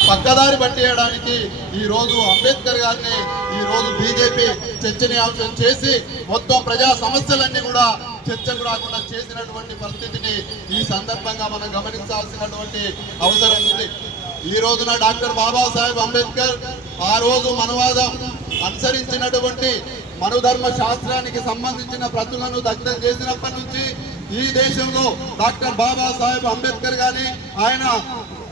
పక్కదారి పట్టేయడానికి ఈ రోజు అంబేద్కర్ గారిని ఈ రోజు బీజేపీ చర్చనీయాంశం చేసి మొత్తం ప్రజా సమస్యలన్నీ కూడా చర్చకు రాకుండా చేసినటువంటి పరిస్థితిని ఈ సందర్భంగా మనం గమనించాల్సినటువంటి అవసరం ఉంది. ఈ రోజున డాక్టర్ బాబాసాహెబ్ అంబేద్కర్ ఆ రోజు మనవాదం అనుసరించినటువంటి మనుధర్మ శాస్త్రానికి సంబంధించిన ప్రతులను దగ్ధం చేసినప్పటి నుంచి ఈ దేశంలో డాక్టర్ బాబాసాహెబ్ అంబేద్కర్ గాని ఆయన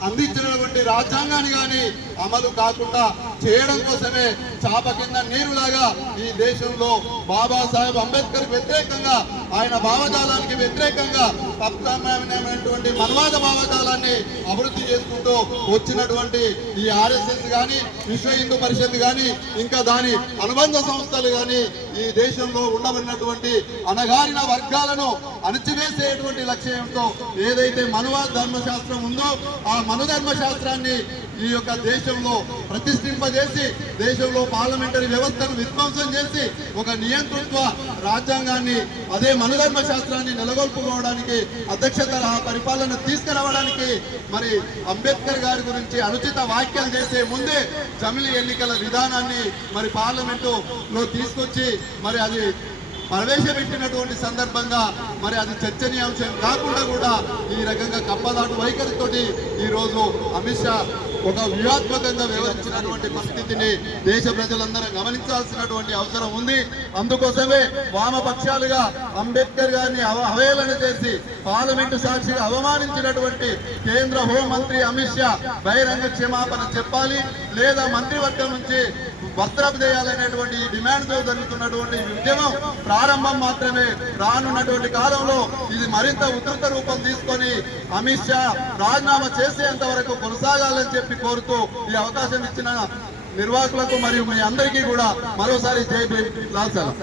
అందించినటువంటి రాజ్యాంగాన్ని కానీ అమలు కాకుండా చేయడం కోసమే చాప కింద నీరులాగా ఈ దేశంలో బాబాసాహెబ్ అంబేద్కర్ వ్యతిరేకంగా ఆయన భావజాలానికి వ్యతిరేకంగా తప్పమైనటువంటి మనవాద భావజాలాన్ని అభివృద్ధి చేసుకుంటూ వచ్చినటువంటి ఈ ఆర్ఎస్ఎస్ కానీ విశ్వ హిందూ పరిషత్ కానీ ఇంకా దాని అనుబంధ సంస్థలు కానీ ఈ దేశంలో ఉండబడినటువంటి అణగారిన వర్గాలను అణచివేసేటువంటి లక్ష్యంతో ఏదైతే మనువాద ధర్మశాస్త్రం ఉందో ఆ మనుధర్మ శాస్త్రాన్ని ఈ యొక్క దేశంలో ప్రతిష్ఠింపజేసి దేశంలో పార్లమెంటరీ వ్యవస్థను విధ్వంసం చేసి ఒక నియంతృత్వ రాజ్యాంగాన్ని అదే మనుధర్మ శాస్త్రాన్ని నెలకొల్పుకోవడానికి అధ్యక్షత పరిపాలన తీసుకురావడానికి మరి అంబేద్కర్ గారి గురించి అనుచిత వ్యాఖ్యలు చేసే ముందే జమిలి ఎన్నికల విధానాన్ని మరి పార్లమెంటులో తీసుకొచ్చి మరి అది ప్రవేశపెట్టినటువంటి సందర్భంగా మరి అది చర్చనీయాంశం కాకుండా కూడా ఈ రకంగా కప్పదాటు వైఖరితోటి ఈరోజు అమిత్ షా ఒక వ్యూహాత్మకంగా వ్యవహరించినటువంటి పరిస్థితిని దేశ ప్రజలందరూ గమనించాల్సినటువంటి అవసరం ఉంది. అందుకోసమే వామపక్షాలుగా అంబేద్కర్ గారిని అవహేళన చేసి పార్లమెంటు సాక్షిగా అవమానించినటువంటి కేంద్ర హోంమంత్రి అమిత్ షా బహిరంగ క్షమాపణ చెప్పాలి, లేదా మంత్రివర్గం నుంచి బర్తరఫ్ చేయాలనేటువంటి డిమాండ్తో జరుగుతున్నటువంటి ఉద్యమం ప్రారంభం మాత్రమే. రానున్నటువంటి కాలంలో ఇది మరింత ఉధృత రూపం తీసుకొని అమిత్ షా రాజీనామా చేసేంత వరకు కొనసాగాలని చెప్పి కోరుతూ ఈ అవకాశం ఇచ్చిన నిర్వాహకులకు మరియు మీ అందరికీ కూడా మరోసారి జై భీమ్. లాల్ సలాం.